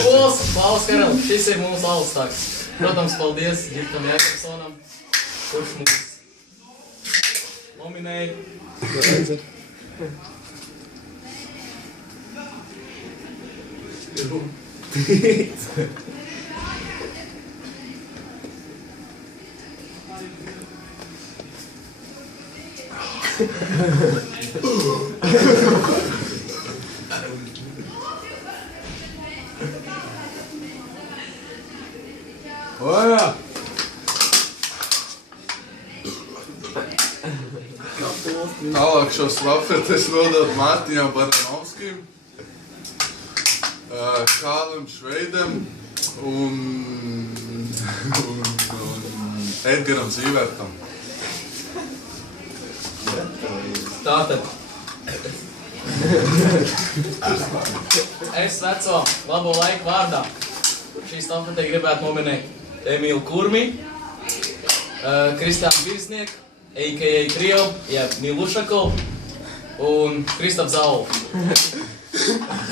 Pols, Klaus Karalis, šis ir mūsu alstāks. Protams, paldies Ģirtam Jākapsonam, kurš mūs nominēja. Oja! Tālāk šo stafeti es nododu Mārtiņam Baranovskim, Kārlim Šveidam un Edgaram Zīvertam. Tātad. Es veco labo laiku vārdā. Šī stafetē gribētu nominēt Emīlu Kurmi, Kristiānu Virsnieku, a.k.a. Krievu, jeb Milušakovu un Kristapu Zaulu.